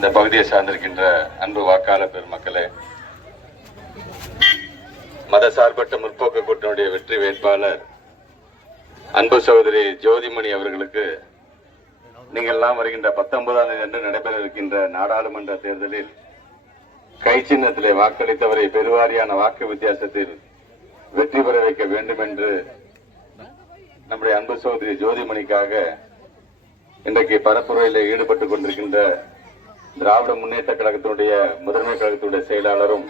இந்த பகுதியை சார்ந்திருக்கின்ற அன்பு வாக்காளர் பெருமக்களே, மதசார்பற்ற முற்போக்கு கூட்டணியுடைய வெற்றி வேட்பாளர் அன்பு சகோதரி ஜோதிமணி அவர்களுக்கு நீங்கள் எல்லாம் வருகின்ற 19ஆம் தேதி அன்று நடைபெற இருக்கின்ற நாடாளுமன்ற தேர்தலில் கை சின்னத்திலே வாக்களித்தவரை பெருவாரியான வாக்கு வித்தியாசத்தில் வெற்றி பெற வைக்க வேண்டும் என்று நம்முடைய அன்பு சகோதரி ஜோதிமணிக்காக இன்றைக்கு பரப்புரையில் ஈடுபட்டுக் கொண்டிருக்கின்ற திராவிட முன்னேற்ற கழகத்தினுடைய முதன்மை கழகத்தினுடைய செயலாளரும்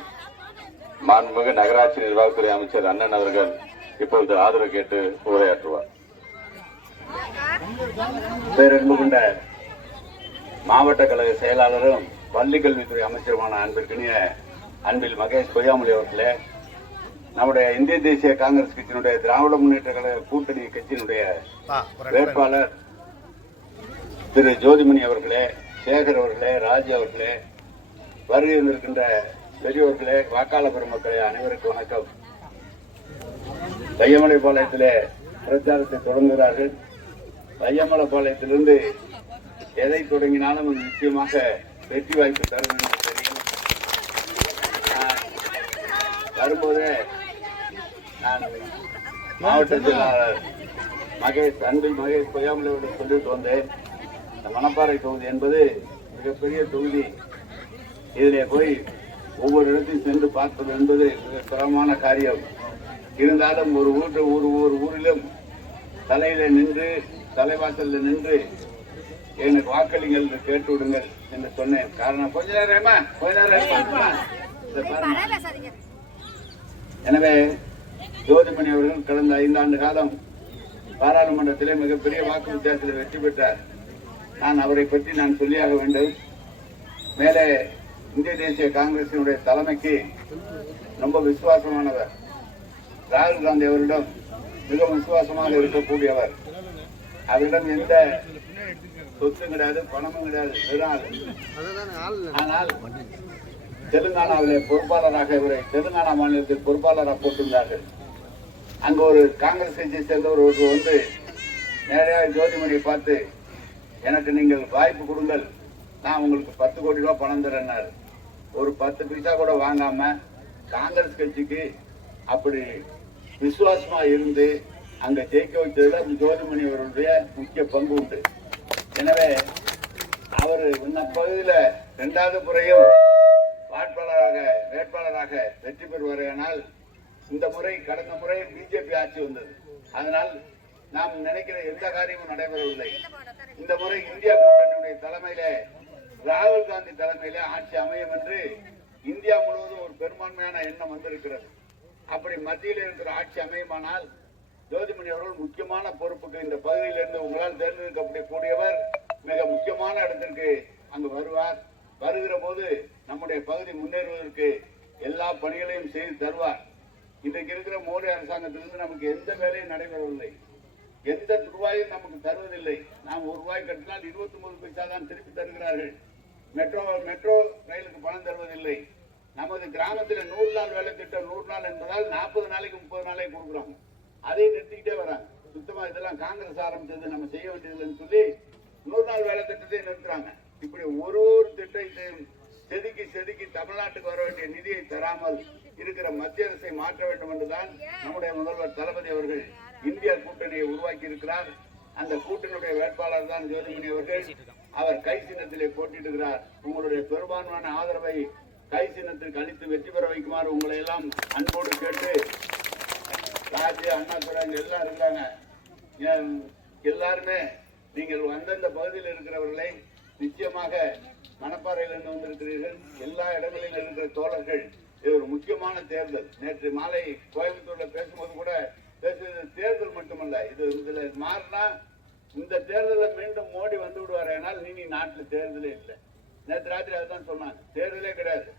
மாண்புமிகு நகராட்சி நிர்வாகத்துறை அமைச்சர் அண்ணன் அவர்கள் இப்பொழுது ஆதரவு கேட்டு உரையாற்றுவார். பேரன்பு கொண்ட மாவட்ட கழக செயலாளரும் பள்ளிக்கல்வித்துறை அமைச்சருமான அன்பிற்கினிய அன்பில் மகேஷ் பொய்யாமொழி அவர்களே, நம்முடைய இந்திய தேசிய காங்கிரஸ் கட்சியினுடைய திராவிட முன்னேற்ற கழக கூட்டணி கட்சியினுடைய வேட்பாளர் திரு ஜோதிமணி அவர்களே, சேகர் அவர்களே, ராஜ் அவர்களே, வருகை இருக்கின்ற பெரியோர்களே, வாக்காளர் பெருமக்களே, அனைவருக்கும் வணக்கம். தையமலைப்பாளையத்திலே பிரச்சாரத்தை தொடங்குகிறார்கள். தையமலைப்பாளையத்திலிருந்து எதை தொடங்கினாலும் அது நிச்சயமாக வெற்றி வாய்ப்பு தரும் என்று தெரியும். வரும்போதே நான் மாவட்ட செயலாளர் அன்பில் மகேஷ் பொய்யாமலையோடு சொல்லிட்டு வந்தேன். இந்த மணப்பாறை தொகுதி என்பது மிகப்பெரிய தொகுதி. இதிலே போய் ஒவ்வொரு இடத்தையும் சென்று பார்ப்பது என்பது மிக சிரமமான காரியம். இருந்தாலும் ஒரு ஊரிலும் தலையில நின்று தலைவாசலில் நின்று எனக்கு வாக்களிங்கள் என்று கேட்டு விடுங்கள் என்று சொன்னேன். காரணம் கொஞ்ச நேரமா எனவே ஜோதிமணி அவர்கள் கடந்த 5 ஆண்டு காலம் பாராளுமன்றத்திலே மிகப்பெரிய வாக்கு வித்தியாசத்தில் வெற்றி பெற்றார். நான் அவரை பற்றி நான் சொல்லியாக வேண்டும். மேலே இந்திய தேசிய காங்கிரசினுடைய தலைமைக்கு ரொம்ப விசுவாசமானவர். ராகுல் காந்தி அவரிடம் மிகவும் விசுவாசமாக இருக்கக்கூடியவர். அவரிடம் எந்த சொத்தும் கிடையாது, பணமும் கிடையாது, வெறும். ஆனால் தெலுங்கானாவிலே பொறுப்பாளராக இவரை தெலுங்கானா மாநிலத்தில் பொறுப்பாளராக போட்டிருந்தார்கள். அங்கு ஒரு காங்கிரஸ் கட்சியை சேர்ந்தவர் ஒருவர் வந்து நேரடியாக ஜோதிமணியை பார்த்து, எனக்கு நீங்கள் வாய்ப்பு கொடுங்கள், நான் உங்களுக்கு 10 கோடி ரூபாய் பணம் தரேன்னார். ஒரு 10 பைசா கூட வாங்காம காங்கிரஸ் கட்சிக்கு அப்படி விசுவாசமா இருந்து அங்க ஜெயிக்க வைத்ததுல ஜோதிமணி அவருடைய முக்கிய பங்கு உண்டு. எனவே அவர் இந்த பகுதியில 2வது முறையும் வேட்பாளராக வெற்றி பெறுவார்கள். இந்த முறை கடந்த முறை பிஜேபி ஆட்சி வந்தது. அதனால் நாம் நினைக்கிற எந்த காரியமும் நடைபெறவில்லை. இந்த முறை இந்தியா கூட்டணியுடைய தலைமையில ராகுல் காந்தி தலைமையில ஆட்சி அமையும் என்று இந்தியா முழுவதும் ஒரு பெரும்பான்மையான எண்ணம் வந்திருக்கிறது. அப்படி மத்தியில் இருக்கிற ஆட்சி அமையுமானால் ஜோதிமணி அவர்கள் முக்கியமான பொறுப்புக்கு இந்த பகுதியிலிருந்து உங்களால் தேர்ந்தெடுக்கக்கூடியவர் மிக முக்கியமான இடத்திற்கு அங்கு வருவார். வருகிற போது நம்முடைய பகுதி முன்னேறுவதற்கு எல்லா பணிகளையும் செய்து தருவார். இன்றைக்கு இருக்கிற மோடி அரசாங்கத்திலிருந்து நமக்கு எந்த வேலையும் நடைபெறவில்லை, எந்த ரூபாயும் நமக்கு தருவதில்லை. நாம் 1 ரூபாய் கட்டினால் 29 பைசா தான் திருப்பி தருகிறார்கள். மெட்ரோ ரயிலுக்கு பணம் தருவதில்லை. நமது கிராமத்தில் 100 நாள் வேலை திட்டம் 100 நாள் என்பதால் 40 நாளைக்கு 30 நாளைக்கு கொடுக்குறோம். அதையும் நிறுத்திக்கிட்டே வராங்க. சுத்தமா இதெல்லாம் காங்கிரஸ் ஆரம்பிச்சது, நம்ம செய்ய வேண்டியதுன்னு சொல்லி 100 நாள் வேலை திட்டத்தையும் நிறுத்துறாங்க. இப்படி ஒரு திட்டத்தையும் செதுக்கி தமிழ்நாட்டுக்கு வர வேண்டிய நிதியை தராமல் இருக்கிற மத்திய அரசை மாற்ற வேண்டும் என்றுதான் நம்முடைய முதல்வர் தளபதி அவர்கள் இந்தியா கூட்டணியை உருவாக்கி இருக்கிறார். அந்த கூட்டணியுடைய வேட்பாளர் தான் ஜோதிமணி அவர்கள். அவர் கை சின்னத்திலே போட்டியிடுகிறார். உங்களுடைய பெரும்பான்மையான ஆதரவை கை சின்னத்திற்கு அளித்து வெற்றி பெற வைக்குமாறு உங்களை எல்லாம் அன்போடு கேட்டு, ராஜ்ய அண்ணாதுரை எல்லாம் இருக்கிறாங்க. எல்லாருமே நீங்கள் அந்தந்த பகுதியில் இருக்கிறவர்களை நிச்சயமாக மணப்பாறையிலிருந்து வந்திருக்கிறீர்கள். எல்லா இடங்களிலும் இருக்கிற தோழர்கள், இது ஒரு முக்கியமான தேர்தல். நேற்று மாலை கோயம்புத்தூர்ல பேசும்போது கூட பேசுவது தேர்தல் மட்டுமல்ல, இதுல மாறினா இந்த தேர்தலில் மீண்டும் மோடி வந்து விடுவார். ஆனால் நீ நாட்டில் தேர்தலே இல்லை. நேற்று ராத்திரி அதுதான் சொன்னாங்க, தேர்தலே கிடையாது,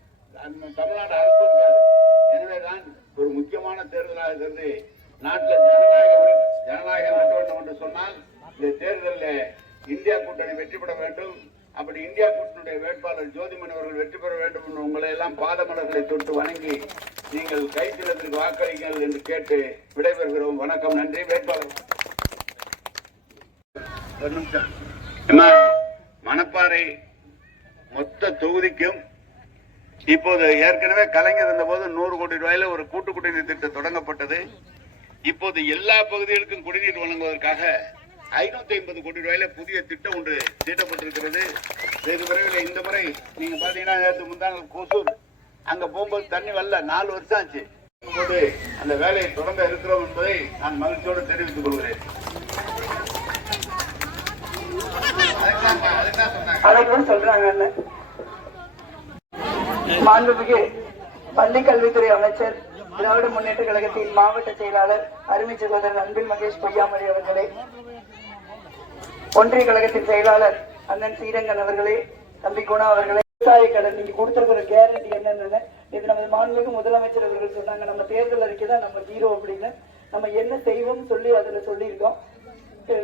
தமிழ்நாடு அரசு இருக்காது. எனவேதான் ஒரு முக்கியமான தேர்தலாக இருந்து நாட்டில் ஜனநாயகம் வெட்ட வேண்டும் என்று சொன்னால் இந்த தேர்தலில் இந்தியா கூட்டணி வெற்றி பெற வேண்டும். அப்படி இந்தியா கூட்டணியுடைய வேட்பாளர் ஜோதிமணி அவர்கள் வெற்றி பெற வேண்டும் என்று உங்களை எல்லாம் பாதமலர்களை தொட்டு வணங்கி நீங்கள் கை சின்னத்திற்கு வாக்களிங்கள் என்று கேட்டு விடைபெறுகிறோம். வணக்கம், நன்றி. வேட்பாளர் மணப்பாறை மொத்த தொகுதிக்கும் இப்போது ஏற்கனவே கலைஞர் இருந்த போது 100 கோடி ரூபாயில ஒரு கூட்டு குடிநீர் திட்டம் தொடங்கப்பட்டது. இப்போது எல்லா பகுதிகளுக்கும் குடிநீர் வழங்குவதற்காக 550 கோடி ரூபாயில புதிய திட்டம் ஒன்று தீட்டப்பட்டிருக்கிறது. வெகு விரைவில் இந்த முறை நீங்க பாத்தீங்கன்னா நேற்று முந்தான கொசூர் அங்க போகும்போது தண்ணி வரல, 4 வருஷம் ஆச்சு. போது அந்த வேலையை தொடங்க இருக்கிறோம் என்பதை நான் மகிழ்ச்சியோடு தெரிவித்துக் கொள்கிறேன். அதைக்கும் சொல்றாங்க. மாண்புமிகு பள்ளி கல்வித்துறை அமைச்சர், திராவிட முன்னேற்ற கழகத்தின் மாவட்ட செயலாளர் அருமை சகோதரர் அன்பில் மகேஷ் பொய்யாமொழி அவர்களே, ஒன்றிய கழகத்தின் செயலாளர் அண்ணன் ஸ்ரீரங்கன் அவர்களே, தம்பி குணா அவர்களே, விவசாய கடன் நீங்க கொடுத்திருக்கிற கேரண்டி என்னன்னு இது நமது மாண்புமிகு முதலமைச்சர் அவர்கள் சொன்னாங்க. நம்ம தேர்தல் அறிக்கை தான் நம்ம 0 அப்படின்னு நம்ம என்ன செய்வோம் சொல்லி அதுல சொல்லியிருக்கோம்.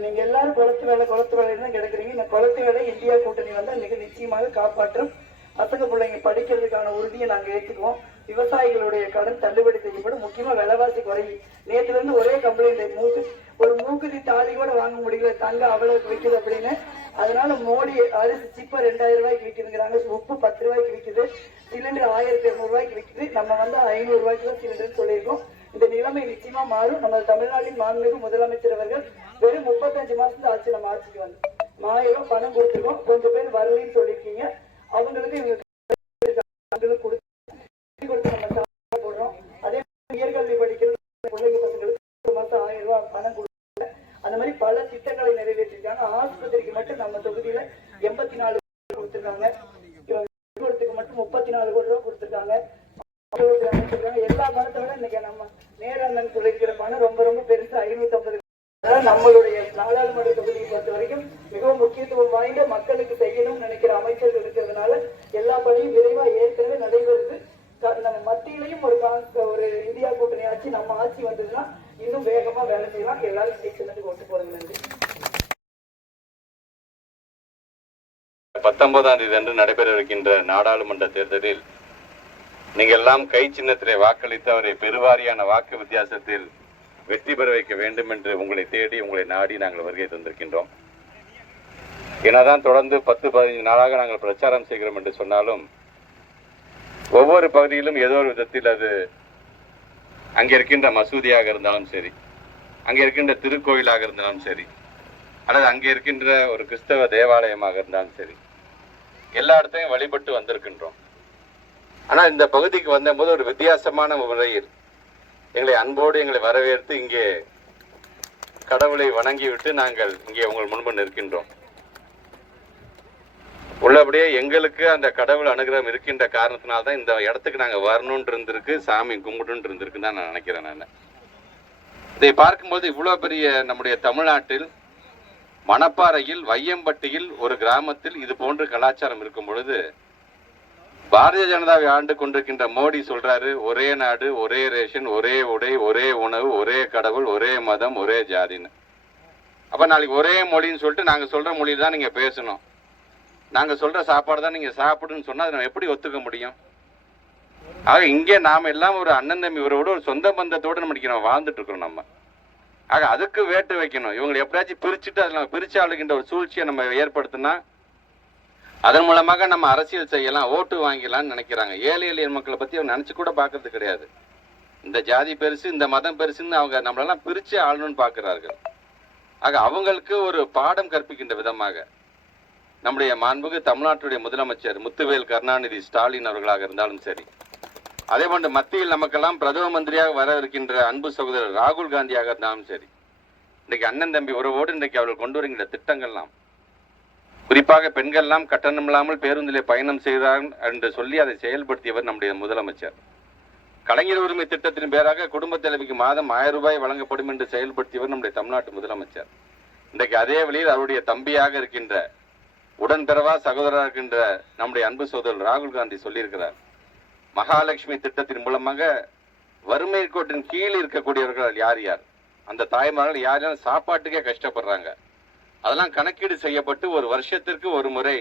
நீங்க எல்லாரும் குளத்து வேலை தான் கிடக்குறீங்க. இந்த குளத்து வேலை இந்தியா கூட்டணி வந்தா மிக நிச்சயமாக காப்பாற்றும். பசங்க பிள்ளைங்க படிக்கிறதுக்கான உறுதியை நாங்க ஏற்றுக்குவோம். விவசாயிகளுடைய கடன் தள்ளுபடி செய்யப்படும். முக்கியமா விலைவாசி குறையும். நேற்றுல இருந்து ஒரே கம்ப்ளைண்ட், ஒரு மூக்குதி தாலி கூட வாங்க முடியல, தங்க அவ்வளவுக்கு விற்குது அப்படின்னு. அதனால மோடி அரிசி சிப்ப 2000 ரூபாய்க்கு விற்குதுங்கிறாங்க, உப்பு 10 ரூபாய்க்கு விற்குது, சிலிண்டர் 1200 ரூபாய்க்கு விற்குது. நம்ம 500 ரூபாய்க்கு தான் சிலிண்டர் சொல்லியிருக்கோம். இந்த நிலைமை நிச்சயமா மாறும். நம்ம தமிழ்நாட்டின் மாண்புமிகு முதலமைச்சர் அவர்கள் வெறும் 35 மாசத்துல ஆட்சி நம்ம ஆட்சிக்கு வந்து 1000 ரூபாய் பணம் கொடுத்துருக்கோம். கொஞ்சம் பேர் வரலன்னு சொல்லியிருக்கீங்க. அவங்களுக்கு இவங்க கொடுத்து நம்ம போடுறோம். அதே உயர்கல்வி படிக்கிறது பிள்ளைங்க பசங்களுக்கு 1 மாசம் 1000 ரூபாய் பணம் கொடுத்து அந்த மாதிரி பல திட்டங்களை நிறைவேற்றிருக்காங்க. ஆஸ்பத்திரிக்கு மட்டும் நம்ம தொகுதியில 84 கொடுத்திருக்காங்க. மட்டும் 34 கோடி ரூபாய் கொடுத்திருக்காங்க. எல்லா பணத்தை விட இன்னைக்கு நம்ம நேரண்ணன் சொல்லியிருக்கிற பணம் ரொம்ப ரொம்ப பெருசு, 550. நம்மளுடைய நாடாளுமன்ற தொகுதியை பொறுத்த வரைக்கும் மிகவும் முக்கியத்துவம் வாய்ந்த மக்களுக்கு செய்யணும்னு நினைக்கிற அமைச்சர்கள் இருக்கிறதுனால எல்லா பணியும் விரைவா ஏற்கனவே நடைபெறுது. நம்ம மத்தியிலையும் ஒரு இந்தியா கூட்டணி ஆட்சி நம்ம ஆட்சி வந்ததுன்னா இன்னும் வேகமா வேலை செய்யலாம். எல்லாரும் ஜெயிச்சதுக்கு ஓட்டு போறதுல 19ஆம் தேதி அன்று நடைபெற இருக்கின்ற நாடாளுமன்ற தேர்தலில் நீங்கள் எல்லாம் கை சின்னத்திலே வாக்களித்து அவரை பெருவாரியான வாக்கு வித்தியாசத்தில் வெற்றி பெற வைக்க வேண்டும் என்று உங்களை தேடி உங்களை நாடி நாங்கள் வருகை தந்திருக்கின்றோம். என்னதான் தொடர்ந்து 10-15 நாளாக நாங்கள் பிரச்சாரம் செய்கிறோம் என்று சொன்னாலும் ஒவ்வொரு பகுதியிலும் ஏதோ ஒரு விதத்தில் அது அங்கே இருக்கின்ற மசூதியாக இருந்தாலும் சரி, அங்கே இருக்கின்ற திருக்கோயிலாக இருந்தாலும் சரி, அல்லது அங்கே இருக்கின்ற ஒரு கிறிஸ்தவ தேவாலயமாக இருந்தாலும் சரி, எல்லா இடத்தையும் வழிபட்டு வந்திருக்கின்றோம். ஆனால் இந்த பகுதிக்கு வந்தபோது ஒரு வித்தியாசமான முறையில் எங்களை அன்போடு எங்களை வரவேற்று இங்கே கடவுளை வணங்கிவிட்டு நாங்கள் இங்கே உங்கள் முன்பு நிற்கின்றோம். உள்ளபடியே எங்களுக்கு அந்த கடவுள் அனுகிரகம் இருக்கின்ற காரணத்தினால்தான் இந்த இடத்துக்கு நாங்கள் வரணும்னு இருந்திருக்கு, சாமி கும்பிட்டு இருந்திருக்குன்னு தான் நான் நினைக்கிறேன். நான் இதை பார்க்கும்போது இவ்வளோ பெரிய நம்முடைய தமிழ்நாட்டில் மணப்பாறையில் வையம்பட்டியில் ஒரு கிராமத்தில் இது போன்ற கலாச்சாரம் இருக்கும் பொழுது பாரதிய ஜனதாவை ஆண்டு கொண்டிருக்கின்ற மோடி சொல்றாரு, ஒரே நாடு, ஒரே ரேஷன், ஒரே உடை, ஒரே உணவு, ஒரே கடவுள், ஒரே மதம், ஒரே ஜாதின்னு. அப்ப நாளைக்கு ஒரே மொழின்னு சொல்லிட்டு நாங்க சொல்ற மொழியில் தான் நீங்க பேசணும், நாங்க சொல்ற சாப்பாடு தான் நீங்க சாப்பிடுன்னு சொன்னா அதை நம்ம எப்படி ஒத்துக்க முடியும்? ஆக இங்கே நாம எல்லாம் ஒரு அண்ணன் தம்பி இவரோட ஒரு சொந்த பந்தத்தோடு நம்ம வாழ்ந்துட்டு இருக்கிறோம். நம்ம ஆக அதுக்கு வேட்டு வைக்கணும். இவங்களை எப்படியாச்சும் பிரிச்சுட்டு அதில் நம்ம பிரிச்சு ஆளுகின்ற ஒரு சூழ்ச்சியை நம்ம ஏற்படுத்தினா அதன் மூலமாக நம்ம அரசியல் செய்யலாம், ஓட்டு வாங்கிடலாம்னு நினைக்கிறாங்க. ஏழை எளிய மக்களை பத்தி அவங்க நினைச்சு கூட பார்க்கறது கிடையாது. இந்த ஜாதி பெருசு, இந்த மதம் பெருசுன்னு அவங்க நம்மளெல்லாம் பிரிச்சு ஆளணும்னு பார்க்கிறார்கள். ஆக அவங்களுக்கு ஒரு பாடம் கற்பிக்கின்ற விதமாக நம்முடைய மாண்புமிகு தமிழ்நாட்டுடைய முதலமைச்சர் முத்துவேல் கருணாநிதி ஸ்டாலின் அவர்களாக இருந்தாலும் சரி, அதே போன்று மத்தியில் நமக்கெல்லாம் பிரதம மந்திரியாக வர இருக்கின்ற அன்பு சகோதரர் ராகுல் காந்தியாக இருந்தாலும் சரி, இன்றைக்கு அண்ணன் தம்பி உறவோடு இன்றைக்கு அவர்கள் கொண்டு வருகின்ற திட்டங்கள்லாம், குறிப்பாக பெண்கள்லாம் கட்டணம் இல்லாமல் பேருந்திலே பயணம் செய்கிறார்கள் என்று சொல்லி அதை செயல்படுத்தியவர் நம்முடைய முதலமைச்சர். கலைஞர் உரிமை திட்டத்தின் பேராக குடும்ப தலைவிக்கு மாதம் 1000 ரூபாய் வழங்கப்படும் என்று செயல்படுத்தியவர் நம்முடைய தமிழ்நாட்டு முதலமைச்சர். இன்றைக்கு அதே வழியில் அவருடைய தம்பியாக இருக்கின்ற உடன்பிறவா சகோதரராக இருக்கின்ற நம்முடைய அன்பு சகோதரர் ராகுல் காந்தி சொல்லியிருக்கிறார், மகாலட்சுமி திட்டத்தின் மூலமாக வறுமை கோட்டின் கீழ் இருக்கக்கூடியவர்கள் யார் யார், அந்த தாய்மார்கள் யார் யார் சாப்பாட்டுக்கே கஷ்டப்படுறாங்க, அதெல்லாம் கணக்கீடு செய்யப்பட்டு ஒரு வருஷத்திற்கு ஒரு முறை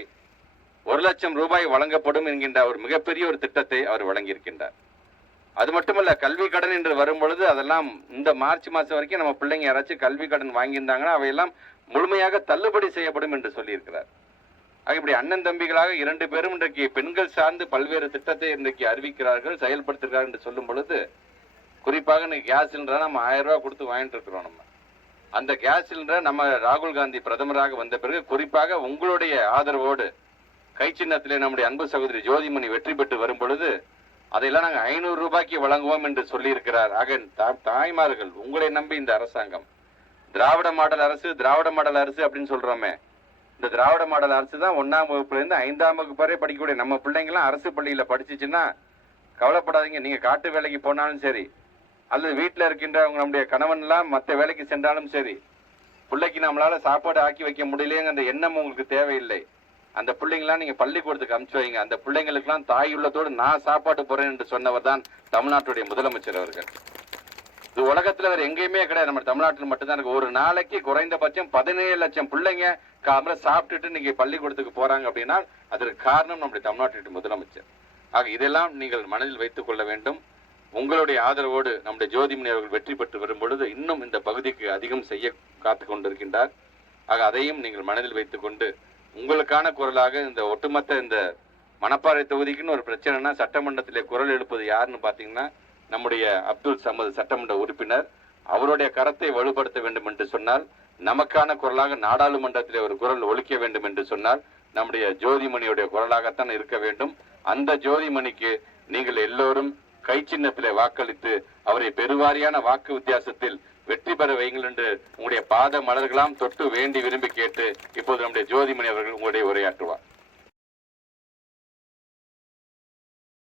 1 லட்சம் ரூபாய் வழங்கப்படும் என்கின்ற ஒரு மிகப்பெரிய ஒரு திட்டத்தை அவர் வழங்கியிருக்கின்றார். அது மட்டுமல்ல, கல்வி கடன் என்று வரும் பொழுது அதெல்லாம் இந்த மார்ச் மாதம் வரைக்கும் நம்ம பிள்ளைங்க யாராச்சும் கல்வி கடன் வாங்கியிருந்தாங்கன்னா அவையெல்லாம் முழுமையாக தள்ளுபடி செய்யப்படும் என்று சொல்லியிருக்கிறார். இப்படி அண்ணன் தம்பிகளாக 2 பேரும் இன்றைக்கு பெண்கள் சார்ந்து பல்வேறு திட்டத்தை இன்றைக்கு அறிவிக்கிறார்கள், செயல்படுத்துகிறார்கள் என்று சொல்லும் பொழுது, குறிப்பாக இன்னைக்கு கேஸ் சிலிண்டரை நம்ம 1000 ரூபாய் கொடுத்து வாங்கிட்டு இருக்கிறோம். நம்ம அந்த கேஸ் சிலிண்டரை நம்ம ராகுல் காந்தி பிரதமராக வந்த பிறகு குறிப்பாக உங்களுடைய ஆதரவோடு கை சின்னத்திலே நம்முடைய அன்பு சகோதரி ஜோதிமணி வெற்றி பெற்று வரும் பொழுது அதையெல்லாம் நாங்கள் 500 ரூபாய்க்கு வழங்குவோம் என்று சொல்லி இருக்கிறார். ஆக தாய்மார்கள், உங்களை நம்பி இந்த அரசாங்கம் திராவிட மாடல் அரசு அப்படின்னு சொல்றோமே, இந்த திராவிட மாடல் அரசு தான் 1ஆம் வகுப்புல இருந்து 5ஆம் வகுப்பு வரை படிக்கக்கூடிய நம்ம பிள்ளைங்களாம் அரசு பள்ளியில படிச்சுச்சுன்னா கவலைப்படாதீங்க. நீங்க காட்டு வேலைக்கு போனாலும் சரி, அல்லது வீட்டில் இருக்கின்றவங்க நம்முடைய கணவன் எல்லாம் மற்ற வேலைக்கு சென்றாலும் சரி, பிள்ளைக்கு நம்மளால சாப்பாடு ஆக்கி வைக்க முடியலையேங்கிற எண்ணம் உங்களுக்கு தேவையில்லை. அந்த பிள்ளைங்களாம் நீங்க பள்ளிக்கூடத்துக்கு அனுப்பிச்சு வைங்க. அந்த பிள்ளைங்களுக்கெல்லாம் தாய் உள்ளத்தோடு நான் சாப்பாட்டு போறேன் என்று சொன்னவர் தான் தமிழ்நாட்டுடைய முதலமைச்சர் அவர்கள். இது உலகத்துல வேற எங்கேயுமே கிடையாது, நம்ம தமிழ்நாட்டில் மட்டும்தான் இருக்கு. ஒரு நாளைக்கு குறைந்தபட்சம் 17 லட்சம் பிள்ளைங்க காமரை சாப்பிட்டுட்டு நீங்க பள்ளிக்கூடத்துக்கு போறாங்க அப்படின்னா அதற்கு காரணம் நம்முடைய தமிழ்நாட்டுடைய முதலமைச்சர். ஆக இதெல்லாம் நீங்கள் மனதில் வைத்துக் கொள்ள வேண்டும். உங்களுடைய ஆதரவோடு நம்முடைய ஜோதிமணி அவர்கள் வெற்றி பெற்று வரும் பொழுது இன்னும் இந்த பகுதிக்கு அதிகம் செய்ய காத்து கொண்டிருக்கின்றார். ஆக அதையும் நீங்கள் மனதில் வைத்துக் கொண்டு உங்களுக்கான குரலாக இந்த ஒட்டுமொத்த இந்த மணப்பாறை தொகுதிக்குன்னு ஒரு பிரச்சனைனா சட்டமன்றத்திலே குரல் எழுப்பது யாருன்னு பாத்தீங்கன்னா நம்முடைய அப்துல் சமது சட்டமன்ற உறுப்பினர். அவருடைய கரத்தை வலுப்படுத்த வேண்டும் என்று சொன்னால், நமக்கான குரலாக நாடாளுமன்றத்திலே ஒரு குரல் ஒலிக்க வேண்டும் என்று சொன்னால் நம்முடைய ஜோதிமணியுடைய குரலாகத்தான் இருக்க வேண்டும். அந்த ஜோதிமணிக்கு நீங்கள் எல்லோரும் கை சின்னத்திலே வாக்களித்து அவரை பெருவாரியான வாக்கு வித்தியாசத்தில் வெற்றி பெற வைங்கள் என்று உங்களுடைய பாத மலர்களாம் தொட்டு வேண்டி விரும்பி கேட்டு இப்போது நம்முடைய ஜோதிமணி அவர்கள் உங்களுடைய உரையாற்றுவார்.